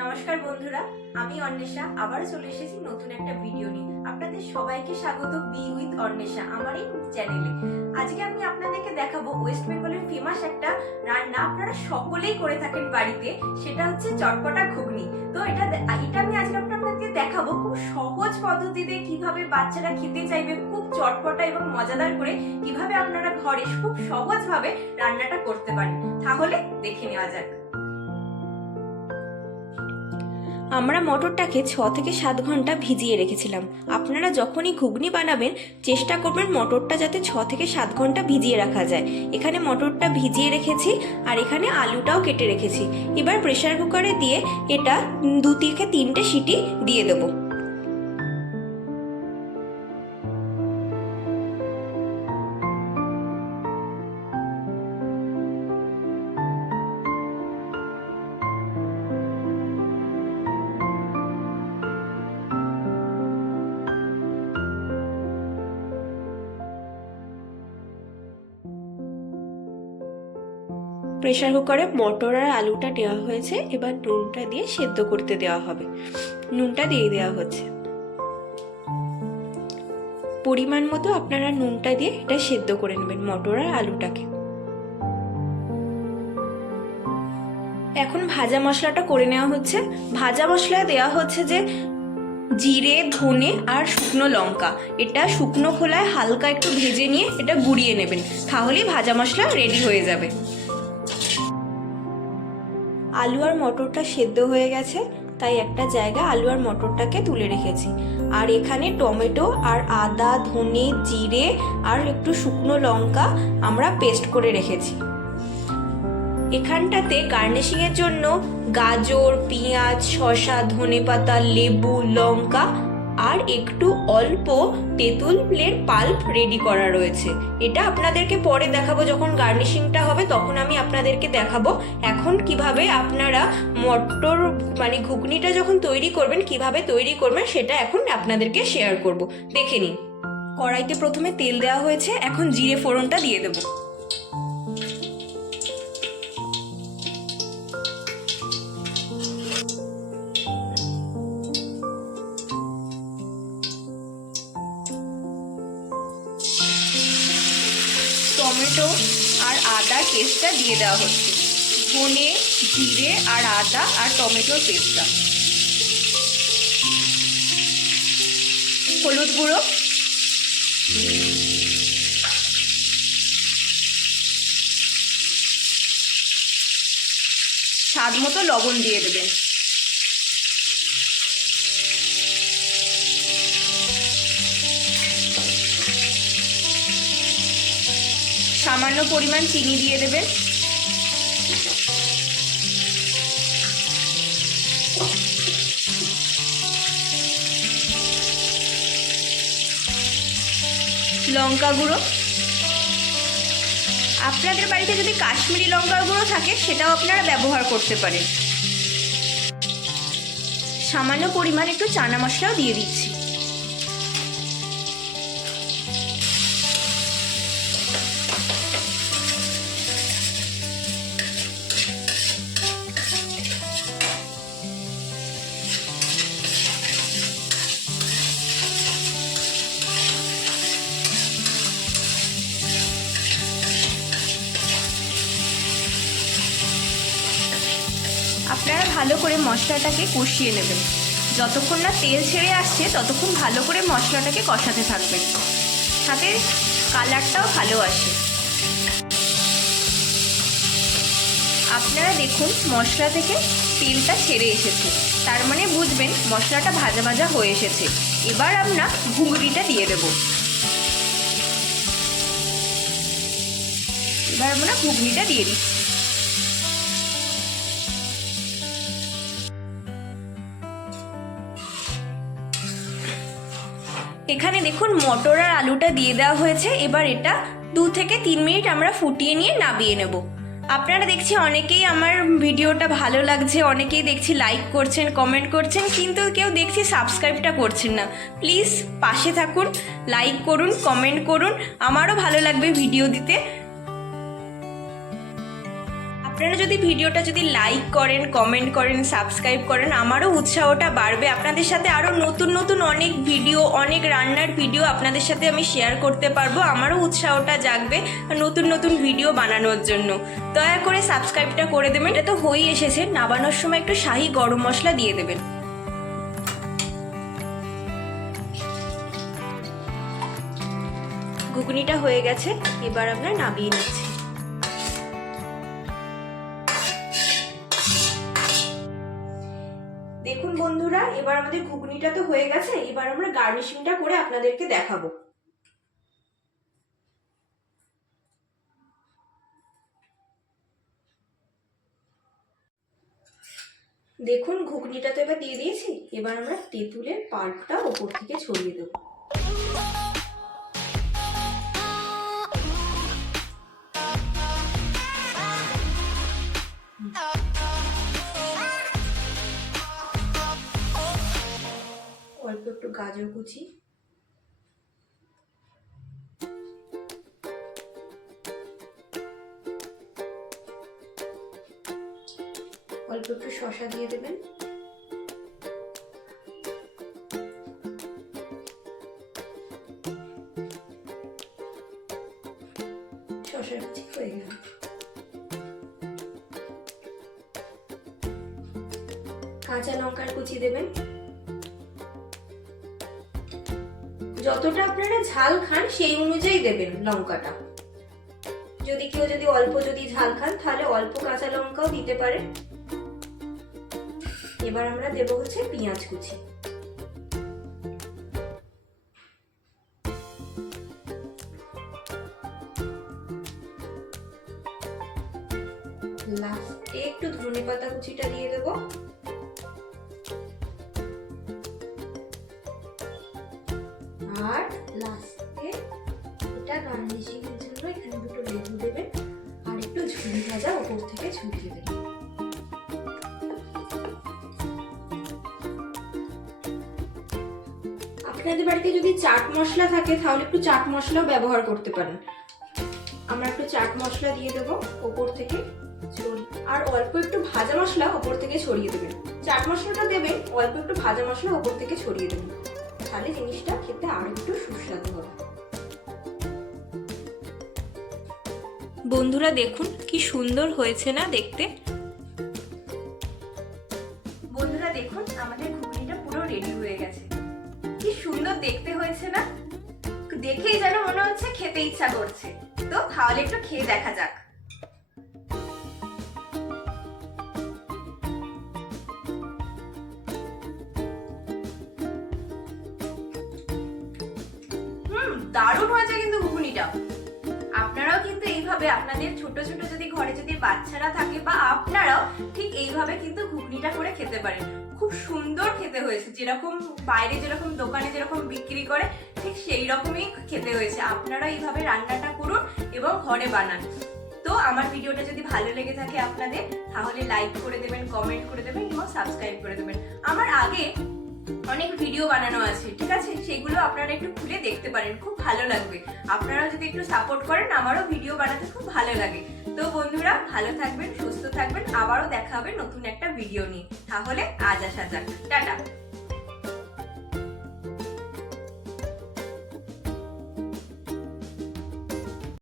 নমস্কার বন্ধুরা, আমি অন্বেষা আবার চলে এসেছি নতুন একটা ভিডিও নিয়ে। আপনাদের সবাইকে স্বাগত বি উইথ অন্বেষা আমার এই চ্যানেলে। আজকে আমি আপনাদেরকে দেখাবো ওয়েস্ট বেঙ্গলের ফেমাস একটা রান্না, আপনারা সকলেই করে থাকেন বাড়িতে, সেটা হচ্ছে চটপটা ঘুগনি। তো এটা আমি আজকে আপনাদেরকে দেখাবো খুব সহজ পদ্ধতিতে কিভাবে বাচ্চারা খেতে চাইবে, খুব চটপটা এবং মজাদার করে কিভাবে আপনারা ঘরে খুব সহজভাবে রান্নাটা করতে পারেন। তাহলে দেখে নেওয়া যাক। আমরা মটরটাকে 6 থেকে 7 ঘন্টা ভিজিয়ে রেখেছিলাম। আপনারা যখনই ঘুগনি বানাবেন চেষ্টা করবেন মটরটা যাতে 6 থেকে 7 ঘন্টা ভিজিয়ে রাখা যায়। এখানে মটরটা ভিজিয়ে রেখেছি আর এখানে আলুটাও কেটে রেখেছি। এবার প্রেসার কুকারে দিয়ে এটা 2 থেকে 3টে সিটি দিয়ে দেবো। প্রেসার কুকারে মটর আর আলুটা দেওয়া হয়েছে, এবার নুনটা দিয়ে সেদ্ধ করতে দেওয়া হবে। নুনটা দিয়ে দেওয়া হচ্ছে, পরিমাণ মতো আপনারা নুনটা দিয়ে এটা সেদ্ধ করে নেবেন মটর আর আলুটাকে। এখন ভাজা মশলাটা করে নেওয়া হচ্ছে। ভাজা মশলা দেওয়া হচ্ছে যে জিরে, ধনে আর শুকনো লঙ্কা। এটা শুকনো খোলায় হালকা একটু ভেজে নিয়ে এটা গুঁড়িয়ে নেবেন, তাহলেই ভাজা মশলা রেডি হয়ে যাবে। আলু আর মটরটা সেদ্ধ হয়ে গেছে, তাই একটা জায়গায় আলু আর মটরটাকে তুলে রেখেছি। আর এখানে টমেটো আর আদা, ধনে, জিরে আর একটু শুকনো লঙ্কা আমরা পেস্ট করে রেখেছি। এখানটাতে গার্নিশিংয়ের জন্য গাজর, পেঁয়াজ, শসা, ধনেপাতা, লেবু, লঙ্কা আর একটু অল্প তেঁতুলের পাল্প রেডি করা রয়েছে। এটা আপনাদেরকে পরে দেখাবো, যখন গার্নিশিংটা হবে তখন আমি আপনাদেরকে দেখাবো। এখন কিভাবে আপনারা মটর ঘুগনিটা যখন তৈরি করবেন কিভাবে তৈরি করবেন সেটা এখন আপনাদেরকে শেয়ার করব। দেখে নিন। কড়াইতে প্রথমে তেল দেওয়া হয়েছে, এখন জিরে ফোড়নটা দিয়ে দেবো। টমেটো আর আদা পেস্টটা দিয়ে দেওয়া হচ্ছে। ধনে, জিরে আর আদা আর টমেটোর পেস্টটা। হলুদ গুঁড়ো, স্বাদ মতো লবণ দিয়ে দেবেন। সামান্য পরিমাণ চিনি দিয়ে দেবেন। লঙ্কা গুঁড়ো, আপনাদের বাড়িতে যদি কাশ্মীরি লঙ্কার গুঁড়ো থাকে সেটাও আপনারা ব্যবহার করতে পারেন। সামান্য পরিমাণ একটু চানা মশলাও দিয়ে দিচ্ছি। আপনারা ভালো করে মশলাটাকে কষিয়ে নেবেন। যতক্ষণ না তেল ছেড়ে আসছে ততক্ষণ ভালো করে মশলাটাকে কষাতে থাকবেন, সাথে কালারটাও ভালো আসে। আপনারা দেখুন মশলা থেকে তেলটা ছেড়ে এসেছে, তার মানে বুঝবেন মশলাটা ভাজা ভাজা হয়ে এসেছে। এবার আমরা ঘুগনিটা দিয়ে দেব। এবার আমরা ঘুগনিটা দিয়ে দিচ্ছি। এখানে দেখুন মটর আর আলুটা দিয়ে দেওয়া হয়েছে। এবার এটা 2 থেকে 3 মিনিট আমরা ফুটিয়ে নিয়ে নামিয়ে নেব। আপনারা দেখছি অনেকেই আমার ভিডিওটা ভালো লাগছে, অনেকেই দেখছি লাইক করছেন, কমেন্ট করছেন, কিন্তু কেউ দেখছি সাবস্ক্রাইবটা করছেন না। প্লিজ পাশে থাকুন, লাইক করুন, কমেন্ট করুন, আমারও ভালো লাগবে ভিডিও দিতে। আপনারা যদি ভিডিওটা লাইক করেন, কমেন্ট করেন, সাবস্ক্রাইব করেন, আমারও উৎসাহটা বাড়বে। আপনাদের সাথে আরও নতুন নতুন অনেক ভিডিও, অনেক রান্নার ভিডিও আপনাদের সাথে আমি শেয়ার করতে পারবো। আমারও উৎসাহটা জাগবে নতুন নতুন ভিডিও বানানোর জন্য। দয়া করে সাবস্ক্রাইবটা করে দেবেন। এটা তো হয়েই এসেছে। নামানোর সময় একটু শাহি গরম মশলা দিয়ে দেবেন। ঘুগনিটা হয়ে গেছে, এবার আমরা নামিয়ে নিচ্ছি। দেখুন বন্ধুরা, এবার আমাদের ঘুগনিটা তো হয়ে গেছে। এবার আমরা গার্নিশিংটা করে আপনাদেরকে দেখাবো। দেখুন ঘুগনিটা তো এবার দিয়ে দিয়েছি। এবার আমরা তেঁতুলের পাল্পটা ওপর থেকে ছড়িয়ে দেবো। অল্প একটু গাজর কুচি, অল্প একটু শসা দিয়ে দেবেন। শসার কুচি হয়ে গেল। কাঁচা লঙ্কার কুচি দেবেন। যতটা আপনারা ঝাল খান সেই অনুযায়ী দেবেন লঙ্কাটা। যদি কেউ অল্প ঝাল খান তাহলে অল্প কাঁচা লঙ্কাও দিতে পারেন। এবার আমরা দেব হচ্ছে পেঁয়াজ কুচি। লাস্টে একটু ধনেপাতা কুচিটা দিয়ে দেব। আর লাস্টে এটা গার্নিশিং এর জন্য এখানে দুটো লেবু দেবেন আর একটু ঝুরি ভাজা উপর থেকে ছড়িয়ে দেবেন। আপনাদের বাড়িতে যদি চাট মশলা থাকে তাহলে একটু চাট মশলাও ব্যবহার করতে পারেন। আমরা একটু চাট মশলা দিয়ে দেবো উপর থেকে, আর অল্প একটু ভাজা মশলা উপর থেকে ছড়িয়ে দেবেন। চাট মশলাটা দেবেন, অল্প একটু ভাজা মশলা উপর থেকে ছড়িয়ে দেবেন, তাহলে জিনিসটা খেতে আর একটু সুস্বাদু হবে। বন্ধুরা দেখুন কি সুন্দর হয়েছে না দেখতে। বন্ধুরা দেখুন আমাদের ঘুগনিটা পুরো রেডি হয়ে গেছে। কি সুন্দর দেখতে হয়েছে না? দেখেই যেন মনে হচ্ছে খেতে ইচ্ছা করছে। তো তাহলে একটু খেয়ে দেখা যাক। দারুণ হয়েছে কিন্তু ঘুগনিটা। আপনারাও কিন্তু এইভাবে আপনাদের ছোট ছোট ঘরে বাচ্চারা থাকে বা আপনারাও ঠিক এইভাবে কিন্তু ঘুগনিটা করে খেতে পারেন। খুব সুন্দর খেতে হয়েছে। যেরকম বাইরে দোকানে বিক্রি করে ঠিক সেই রকমই খেতে হয়েছে। আপনারা এইভাবে রান্নাটা করুন এবং ঘরে বানান। তো আমার ভিডিওটা যদি ভালো লেগে থাকে আপনাদের, তাহলে লাইক করে দেবেন, কমেন্ট করে দেবেন এবং সাবস্ক্রাইব করে দেবেন। আমার আগে অনেক ভিডিও বানানো আছে, ঠিক আছে? সেগুলো আপনারা একটু খুলে দেখতে পারেন, খুব ভালো লাগবে। আপনারাও যদি একটু সাপোর্ট করেন, আমারও ভিডিও বানাতে খুব ভালো লাগে। তো বন্ধুরা ভালো থাকবেন, সুস্থ থাকবেন। আবারও দেখা হবে নতুন একটা ভিডিও নিয়ে। তাহলে আজ আসা যাক, টাটা।